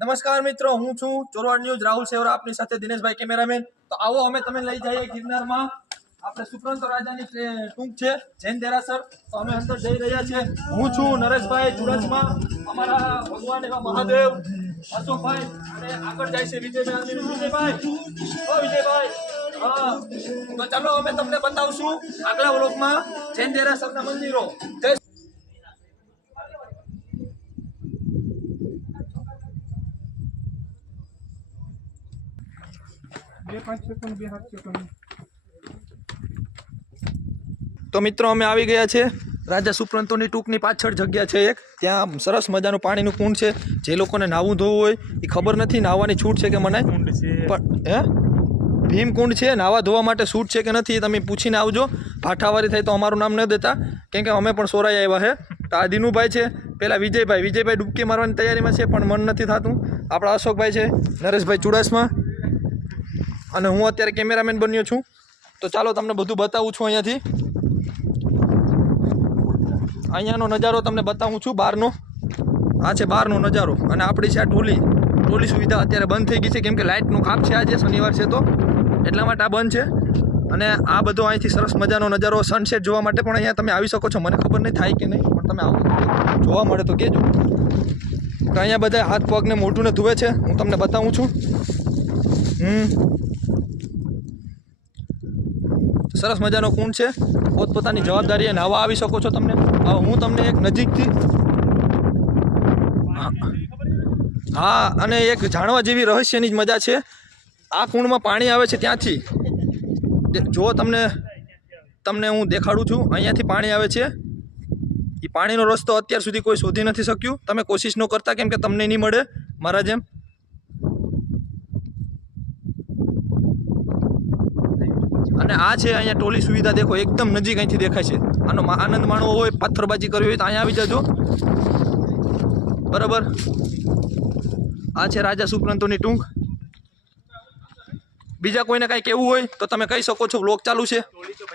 નમસ્કાર મિત્રો, હું છું ચોરવાડ ન્યૂઝ રાહુલ સેવરા, આપની સાથે દિનેશભાઈ કેમેરામેન. તો આવો અમે તમે લઈ જઈએ ગિરનારમાં. આપણે સુપ્રંત રાજાની ટૂંક છે જૈન દેરાસર. તો અમે અંદર જઈ રહ્યા છે. હું છું નરેશભાઈ ચુડાસમા, અમારા ભગવાન એવા મહાદેવ અશોકભાઈ, અને આગળ જાય છે વિજયભાઈ. વિજયભાઈ, હા, તો ચાલો અમે તમને બતાવશું આગલા વ્લોગમાં જૈન દેરાસરના મંદિરો. જય તો મિત્રો અમે આવી ગયા છે રાજા સુપ્રંતોની ટૂંકની પાછળ જગ્યા છે એક. ત્યાં સરસ મજાનું પાણીનું કુંડ છે. જે લોકોને નાવું ધોવું હોય એ ખબર નથી નાહવાની છૂટ છે કે મને, પણ હે ભીમકુંડ છે, નાવા ધોવા માટે છૂટ છે કે નથી તમે પૂછીને આવજો. ભાઠાવારી થાય તો અમારું નામ ન દેતા, કેમ કે અમે પણ સોરાઈ આવ્યા છે. તો આ દિનુભાઈ છે, પેલા વિજયભાઈ ડૂબકી મારવાની તૈયારીમાં છે પણ મન નથી થતું. આપણા અશોકભાઈ છે, નરેશભાઈ ચુડાસમા, અને હું અત્યારે કેમેરામેન બન્યો છું. તો ચાલો તમને બધું બતાવું છું અહીંયાનો નજારો તમને બતાવું છું બહારનો. આ છે બહારનો નજારો, અને આપણી છે આ ટોલી સુવિધા અત્યારે બંધ થઈ ગઈ છે, કેમ કે લાઇટનું કાપ છે, આજે શનિવાર છે તો એટલા માટે આ બંધ છે. અને આ બધો અહીંથી સરસ મજાનો નજારો સનસેટ જોવા માટે પણ અહીંયા તમે આવી શકો છો. મને ખબર નહીં થાય કે નહીં, પણ તમે આવો જોવા મળે તો કહેજો. તો અહીંયા બધા હાથ પગને મોઢુંને ધુએ છે, હું તમને બતાવું છું. સરસ મજાનો કુંડ છે, પોતપોતાની જવાબદારીએ નાહવા આવી શકો છો તમને. હું તમને એક નજીકથી, હા, અને એક જાણવા જેવી રહસ્યની જ મજા છે. આ કુંડમાં પાણી આવે છે ત્યાંથી, જો તમને હું દેખાડું છું. અહીંયાથી પાણી આવે છે. એ પાણીનો રસ્તો અત્યાર સુધી કોઈ શોધી નથી શક્યું. તમે કોશિશ ન કરતા, કેમ કે તમને નહીં મળે મારા જેમ. અને આ છે અહીંયા ટોલી સુવિધા, દેખો એકદમ નજીક અહીંથી દેખાય છે. આનો આનંદ માણવો હોય, પથ્થરબાજી કરવી હોય તો અહીંયા આવી જજો. બરાબર, આ છે રાજા સુપ્રંતોની ટૂંક. બીજા કોઈને કાંઈ કહેવું હોય તો તમે કહી શકો છો. વ્લોગ ચાલુ છે.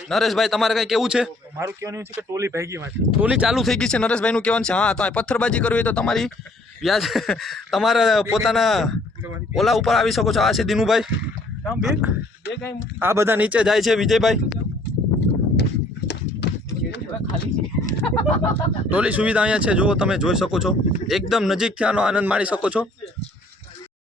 નરેશભાઈ, તમારે કાંઈ કહેવું છે? મારું કહેવાનું છે કે ટોલી ભાગી ટોલી ચાલુ થઈ ગઈ છે. નરેશભાઈનું કહેવાનું છે. હા, તો પથ્થરબાજી કરવી હોય તો તમારી વ્યાજ તમારા પોતાના ઓલા ઉપર આવી શકો છો. આ છે દિનુભાઈ, આ બધા નીચે જાય છે. વિજયભાઈ, ટોલી સુવિધા અહીંયા છે, જુઓ તમે જોઈ શકો છો. એકદમ નજીકથી આનો આનંદ માણી શકો છો.